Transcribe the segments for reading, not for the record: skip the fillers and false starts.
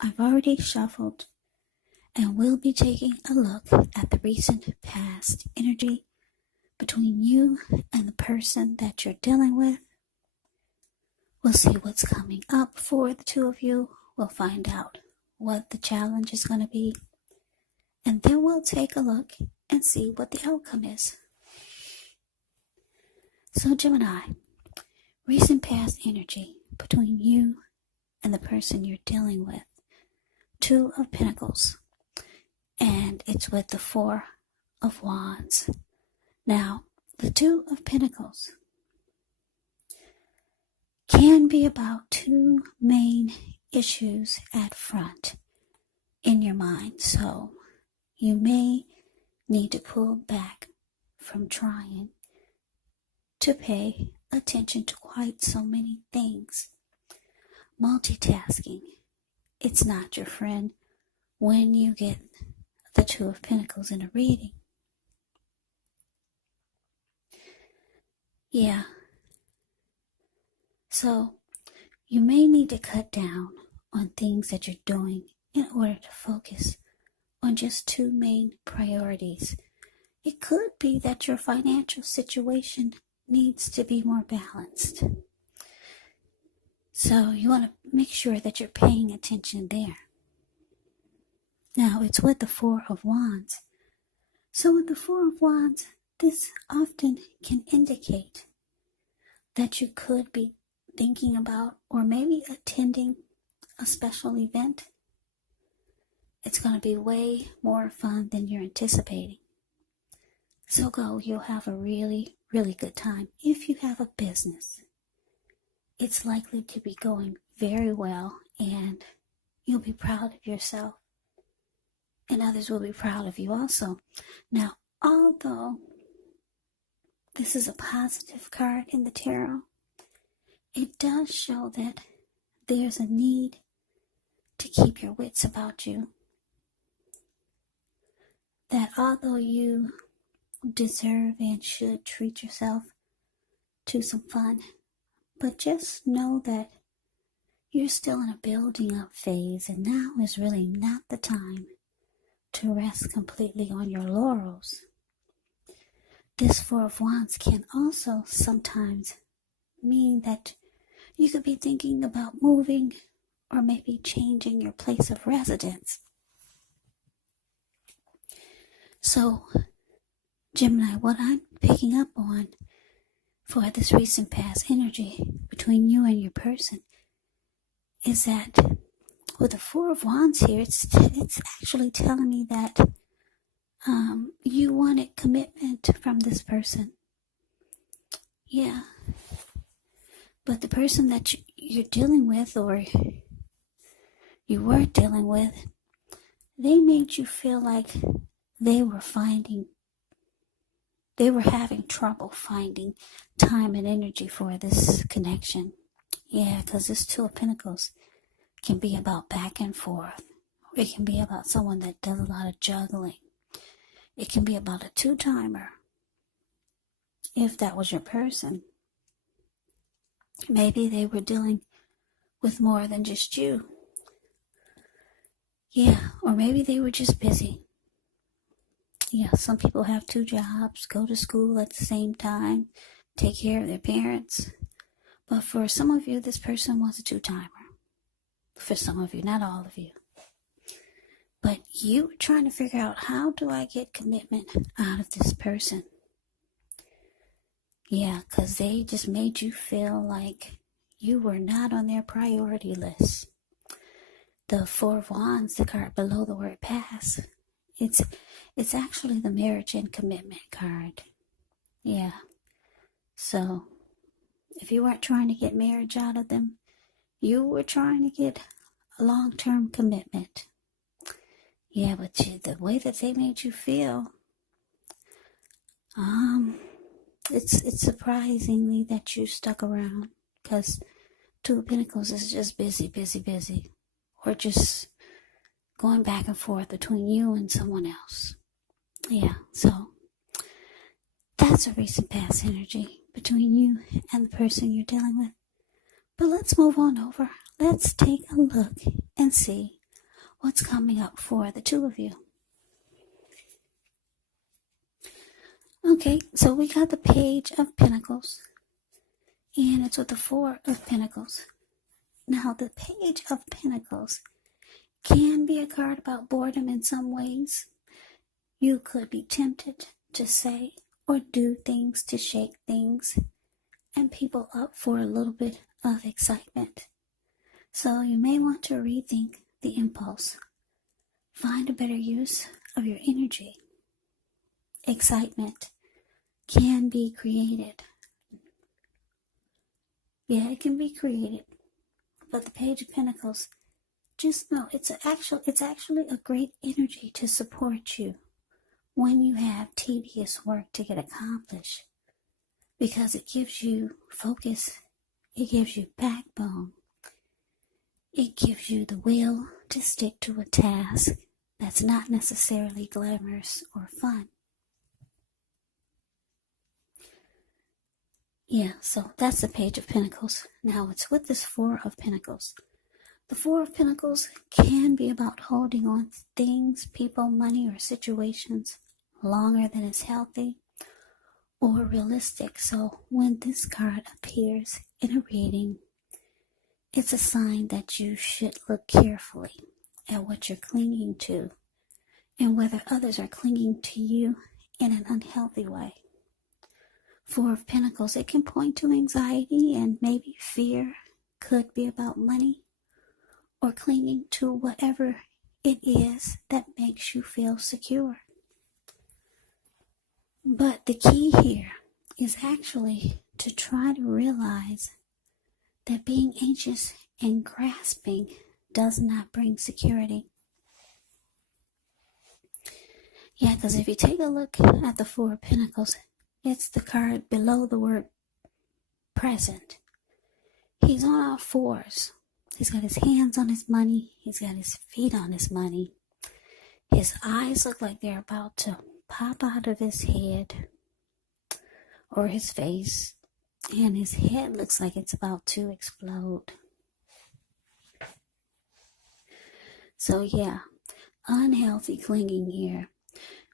I've already shuffled and we'll be taking a look at the recent past energy between you and the person that you're dealing with. We'll see what's coming up for the two of you. We'll find out what the challenge is going to be. And then we'll take a look and see what the outcome is. So Gemini, recent past energy between you and the person you're dealing with. Two of Pentacles. And it's with the Four of Wands. Now, the Two of Pentacles can be about two main issues at front in your mind. So you may need to pull back from trying to pay attention to quite so many things. Multitasking, it's not your friend when you get the Two of Pentacles in a reading. Yeah. So you may need to cut down on things that you're doing in order to focus on just two main priorities. It could be that your financial situation needs to be more balanced. So you want to make sure that you're paying attention there. Now it's with the Four of Wands. So with the Four of Wands, this often can indicate that you could be thinking about or maybe attending a special event. It's going to be way more fun than you're anticipating. So go, you'll have a really, really good time. If you have a business, it's likely to be going very well and you'll be proud of yourself. And others will be proud of you also. Now, although this is a positive card in the tarot, it does show that there's a need to keep your wits about you. That although you deserve and should treat yourself to some fun, but just know that you're still in a building up phase, and now is really not the time to rest completely on your laurels. This Four of Wands can also sometimes mean that you could be thinking about moving or maybe changing your place of residence. So, Gemini, what I'm picking up on for this recent past energy between you and your person is that with the Four of Wands here, it's actually telling me that you wanted commitment from this person. Yeah. But the person that you're dealing with, or you were dealing with, they made you feel like they were having trouble finding time and energy for this connection. Yeah, because this Two of Pentacles can be about back and forth. It can be about someone that does a lot of juggling. It can be about a two-timer. If that was your person, maybe they were dealing with more than just you. Yeah, or maybe they were just busy. Yeah, some people have two jobs, go to school at the same time, take care of their parents. But for some of you, this person was a two-timer. For some of you, not all of you. But you were trying to figure out, how do I get commitment out of this person? Yeah, because they just made you feel like you were not on their priority list. The Four of Wands, the card below the word pass, it's actually the marriage and commitment card. Yeah. So, if you weren't trying to get marriage out of them, you were trying to get a long-term commitment. Yeah, but the way that they made you feel, it's surprisingly that you stuck around, because Two of Pentacles is just busy, busy, busy, or just going back and forth between you and someone else. Yeah, so that's a recent past energy between you and the person you're dealing with. But let's move on over. Let's take a look and see what's coming up for the two of you. Okay, so we got the Page of Pentacles, and it's with the Four of Pentacles. Now, the Page of Pentacles can be a card about boredom in some ways. You could be tempted to say or do things to shake things and people up for a little bit of excitement. So you may want to rethink the impulse. Find a better use of your energy. Excitement can be created. Yeah, it can be created. But the Page of Pentacles, just know it's actually a great energy to support you when you have tedious work to get accomplished, because it gives you focus, it gives you backbone, it gives you the will to stick to a task that's not necessarily glamorous or fun. Yeah, so that's the Page of Pentacles. Now it's with this Four of Pentacles. The Four of Pentacles can be about holding on to things, people, money, or situations longer than is healthy or realistic. So when this card appears in a reading, it's a sign that you should look carefully at what you're clinging to and whether others are clinging to you in an unhealthy way. Four of Pentacles, it can point to anxiety and maybe fear. Could be about money or clinging to whatever it is that makes you feel secure. But the key here is actually to try to realize that being anxious and grasping does not bring security. Yeah, because if you take a look at the Four of Pentacles, it's the card below the word present. He's on all fours. He's got his hands on his money. He's got his feet on his money. His eyes look like they're about to pop out of his head or his face. And his head looks like it's about to explode. So yeah, unhealthy clinging here.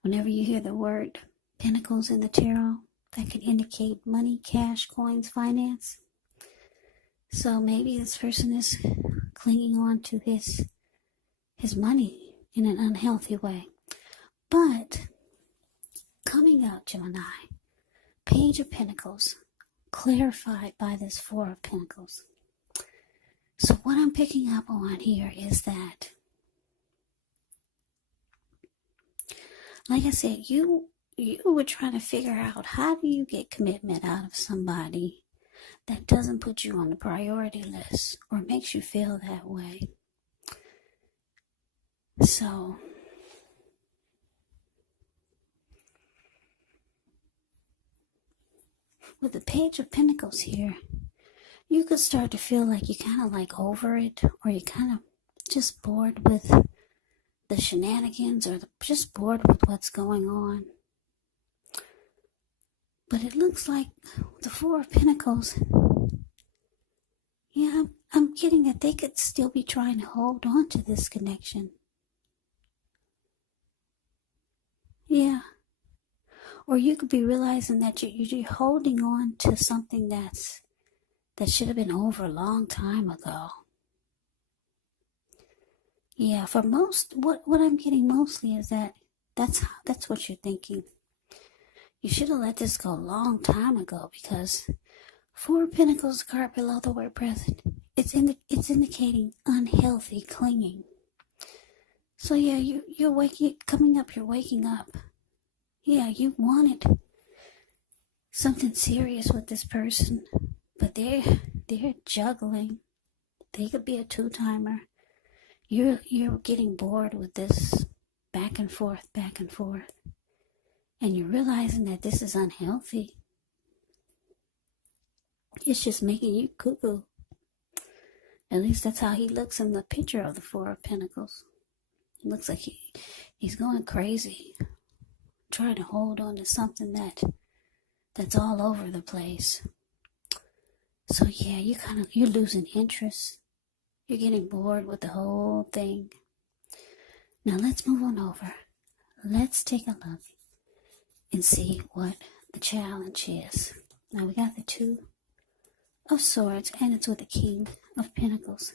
Whenever you hear the word Pentacles in the tarot, that can indicate money, cash, coins, finance. So maybe this person is clinging on to his money in an unhealthy way. But coming out, Gemini, Page of Pentacles, clarified by this Four of Pentacles. So what I'm picking up on here is that, like I said, you were trying to figure out, how do you get commitment out of somebody that doesn't put you on the priority list or makes you feel that way? So with the Page of Pentacles here, you could start to feel like you kind of like over it, or you kind of just bored with the shenanigans, or just bored with what's going on. But it looks like the Four of Pentacles, yeah, I'm getting that they could still be trying to hold on to this connection. Yeah. Or you could be realizing that you're holding on to something that should have been over a long time ago. Yeah, for most, what I'm getting mostly is that's what you're thinking. You should have let this go a long time ago, because Four of Pentacles card below the word present, it's indicating unhealthy clinging. So yeah, you're waking up. Yeah, you wanted something serious with this person, but they're juggling. They could be a two-timer. You're getting bored with this back and forth, and you're realizing that this is unhealthy. It's just making you cuckoo. At least that's how he looks in the picture of the Four of Pentacles. It looks like he's going crazy, trying to hold on to something that's all over the place. So yeah, you're losing interest. You're getting bored with the whole thing. Now let's move on over. Let's take a look and see what the challenge is. Now we got the Two of Swords, and it's with the King of Pentacles.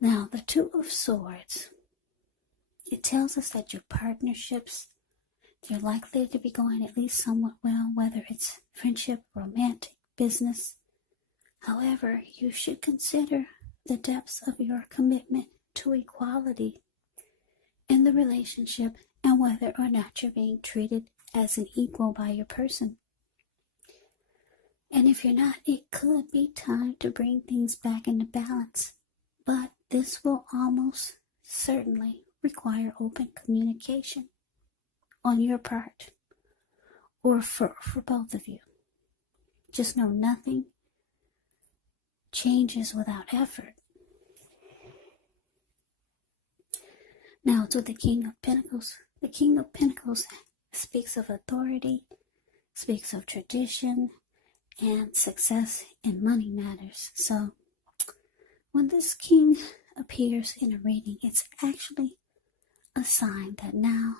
Now the Two of Swords, it tells us that your partnerships, they're likely to be going at least somewhat well, whether it's friendship, romantic, business. However, you should consider the depths of your commitment to equality in the relationship and whether or not you're being treated as an equal by your person. And if you're not, it could be time to bring things back into balance. But this will almost certainly require open communication on your part or for both of you. Just know nothing changes without effort. Now it's with the King of Pentacles. The King of Pentacles speaks of authority, speaks of tradition, and success in money matters. So when this king appears in a reading, it's actually a sign that now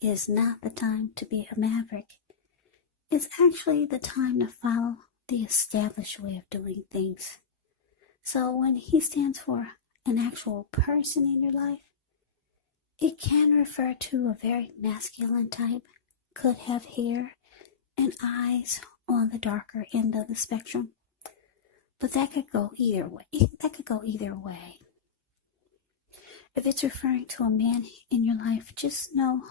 is not the time to be a maverick. It's actually the time to follow the established way of doing things. So when he stands for an actual person in your life, it can refer to a very masculine type, could have hair and eyes on the darker end of the spectrum. But that could go either way. If it's referring to a man in your life, just know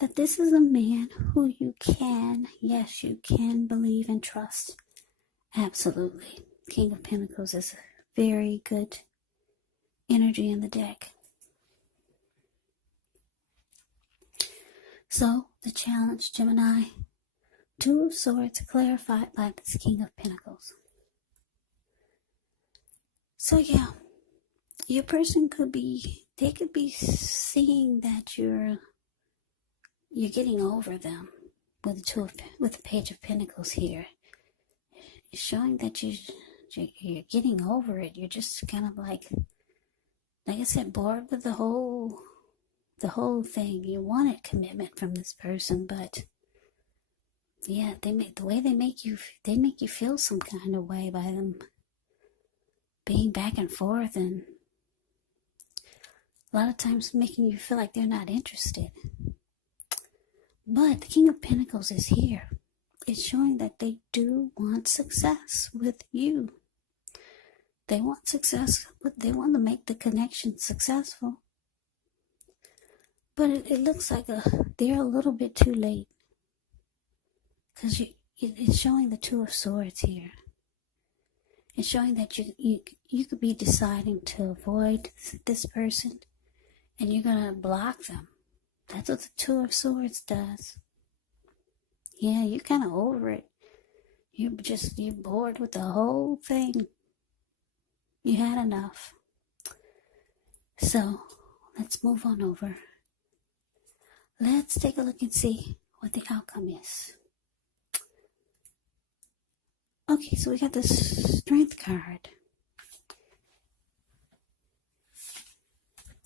that this is a man who you can believe and trust. Absolutely. King of Pentacles is a very good energy in the deck. So, the challenge, Gemini, Two of Swords clarified by this King of Pentacles. So yeah, your person could be seeing that you're getting over them with the Page of Pentacles here. It's showing that you're getting over it. You're just kind of like I said, bored with the whole thing. You wanted commitment from this person, but yeah, they make you feel some kind of way by them being back and forth, and a lot of times making you feel like they're not interested. But the King of Pentacles is here. It's showing that they do want success with you. They want success. They want to make the connection successful. But it looks like they're a little bit too late. Because it's showing the Two of Swords here. It's showing that you could be deciding to avoid this person, and you're going to block them. That's what the Two of Swords does. Yeah, you're kind of over it. You're bored with the whole thing. You had enough. So, let's move on over. Let's take a look and see what the outcome is. Okay, so we got the Strength card.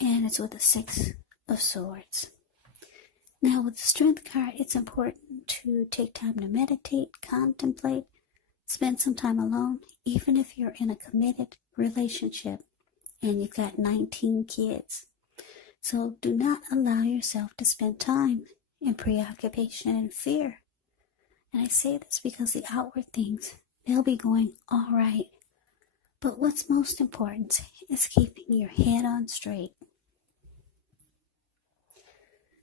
And it's with the Six of Swords. Now, with the Strength card, it's important to take time to meditate, contemplate, spend some time alone, even if you're in a committed relationship and you've got 19 kids. So do not allow yourself to spend time in preoccupation and fear. And I say this because the outward things, they'll be going all right. But what's most important is keeping your head on straight.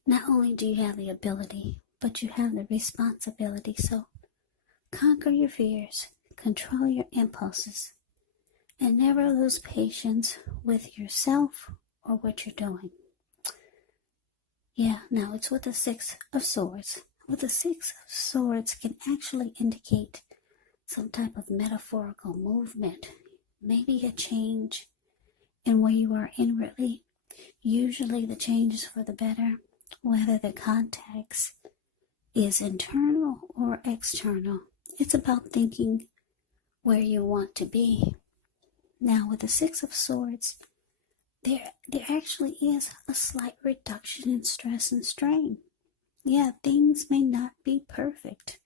Not only do you have the ability, but you have the responsibility. So conquer your fears, control your impulses, and never lose patience with yourself or what you're doing. Yeah, now it's with the Six of Swords. With the Six of Swords can actually indicate some type of metaphorical movement, maybe a change in where you are inwardly. Usually the change is for the better, whether the context is internal or external. It's about thinking where you want to be. Now with the Six of Swords, there actually is a slight reduction in stress and strain. Yeah, things may not be perfect,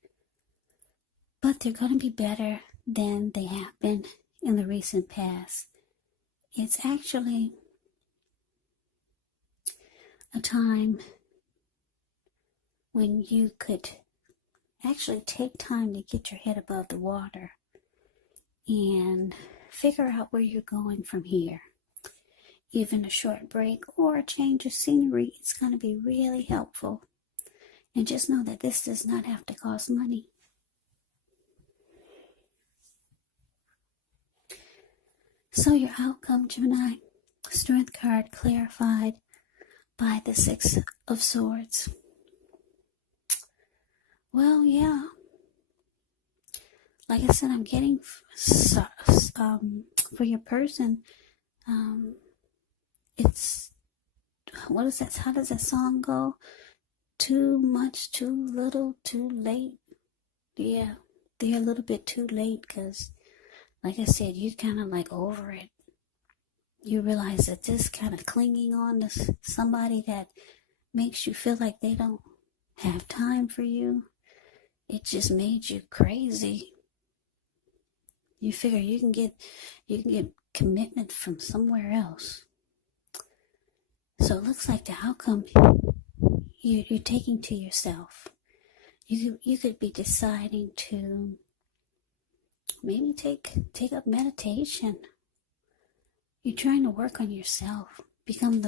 but they're going to be better than they have been in the recent past. It's actually a time when you could actually take time to get your head above the water and figure out where you're going from here. Even a short break or a change of scenery is going to be really helpful. And just know that this does not have to cost money. So your outcome, Gemini, Strength card clarified by the Six of Swords. Well, yeah. Like I said, I'm getting for your person, it's, what is that? How does that song go? Too much, too little, too late. Yeah, they're a little bit too late because, like I said, you're kind of like over it. You realize that this kind of clinging on to somebody that makes you feel like they don't have time for you, it just made you crazy. You figure you can get commitment from somewhere else. So it looks like the outcome you're taking to yourself. You could be deciding to maybe take up meditation. You're trying to work on yourself, become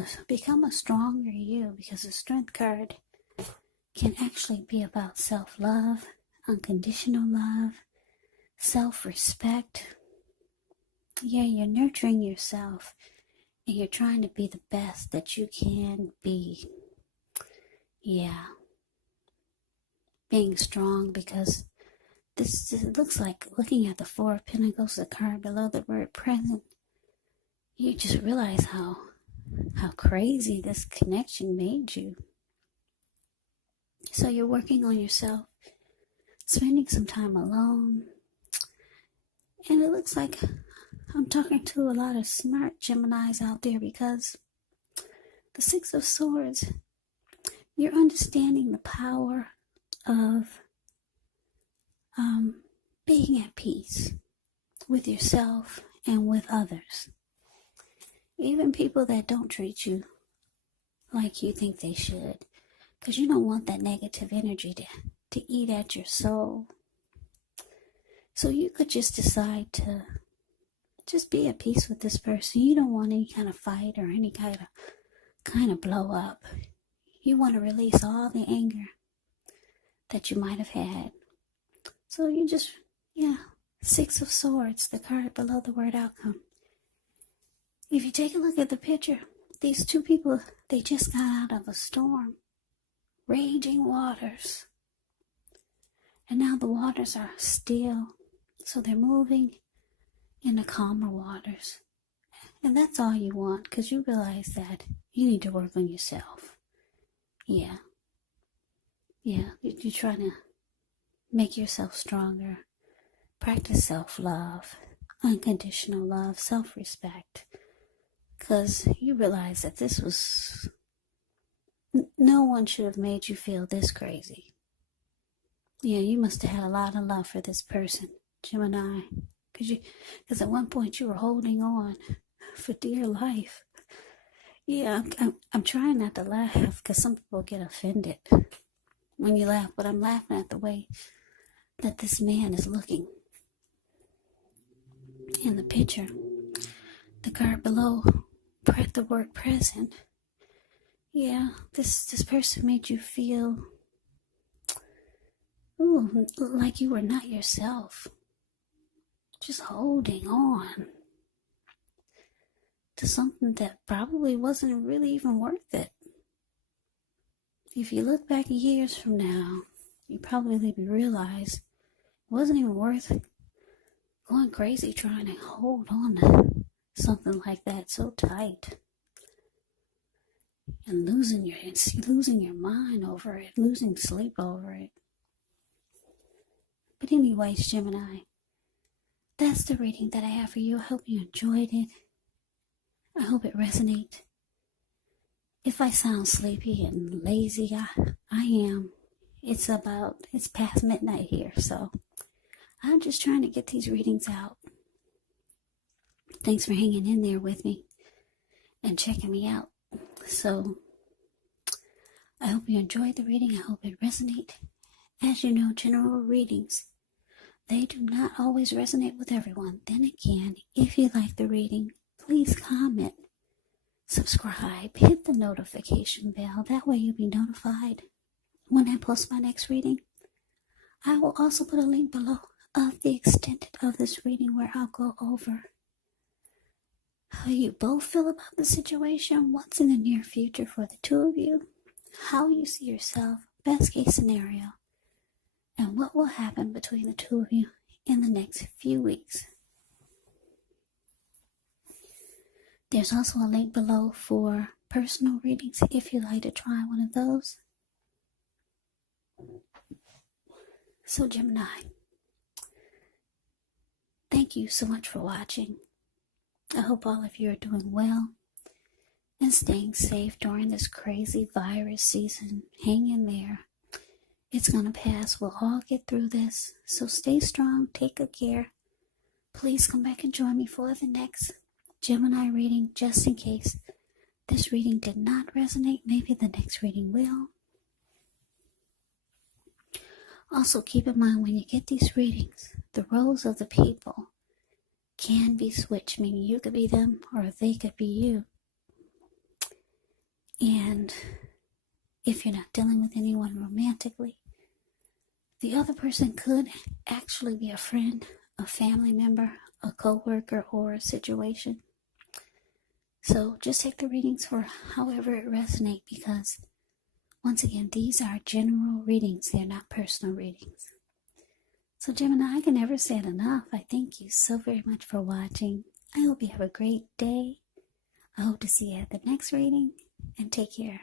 a stronger you, because the Strength card can actually be about self-love, unconditional love, self-respect. Yeah, you're nurturing yourself and you're trying to be the best that you can be. Yeah. Being strong, because it looks like, looking at the Four of Pentacles, the card below the word present, you just realize how crazy this connection made you. So you're working on yourself, spending some time alone. And it looks like I'm talking to a lot of smart Geminis out there, because the Six of Swords, you're understanding the power of being at peace with yourself and with others. Even people that don't treat you like you think they should, because you don't want that negative energy to eat at your soul. So you could just decide to just be at peace with this person. You don't want any kind of fight or any kind of blow up. You want to release all the anger that you might have had. So you just, Six of Swords, the card below the word outcome. If you take a look at the picture, these two people, they just got out of a storm. Raging waters. And now the waters are still. So they're moving in the calmer waters. And that's all you want, because you realize that you need to work on yourself. Yeah. You're trying to make yourself stronger. Practice self-love, unconditional love, self-respect. Because you realize that this was... No one should have made you feel this crazy. Yeah, you must have had a lot of love for this person, Gemini. Because at one point you were holding on for dear life. Yeah, I'm trying not to laugh, because some people get offended when you laugh, but I'm laughing at the way that this man is looking in the picture. The card below, the word present. Yeah, this person made you feel like you were not yourself. Just holding on to something that probably wasn't really even worth it. If you look back years from now, you probably realize it wasn't even worth going crazy trying to hold on to something like that so tight. And losing your mind over it, losing sleep over it. But anyways, Gemini, that's the reading that I have for you. I hope you enjoyed it. I hope it resonates. If I sound sleepy and lazy, I am. It's past midnight here, so I'm just trying to get these readings out. Thanks for hanging in there with me and checking me out. So, I hope you enjoyed the reading. I hope it resonates. As you know, general readings, they do not always resonate with everyone. Then again, if you like the reading, please comment, subscribe, hit the notification bell. That way you'll be notified when I post my next reading. I will also put a link below of the extent of this reading where I'll go over how you both feel about the situation, what's in the near future for the two of you, how you see yourself, best case scenario, and what will happen between the two of you in the next few weeks. There's also a link below for personal readings if you'd like to try one of those. So Gemini, thank you so much for watching. I hope all of you are doing well and staying safe during this crazy virus season. Hang in there. It's going to pass. We'll all get through this. So stay strong. Take good care. Please come back and join me for the next Gemini reading, just in case this reading did not resonate. Maybe the next reading will. Also, keep in mind when you get these readings, the roles of the people can be switched, meaning you could be them or they could be you. And if you're not dealing with anyone romantically, the other person could actually be a friend, a family member, a co-worker, or a situation. So just take the readings for however it resonates, because once again, these are general readings. They're not personal readings. So Gemini, I can never say it enough. I thank you so very much for watching. I hope you have a great day. I hope to see you at the next reading, and take care.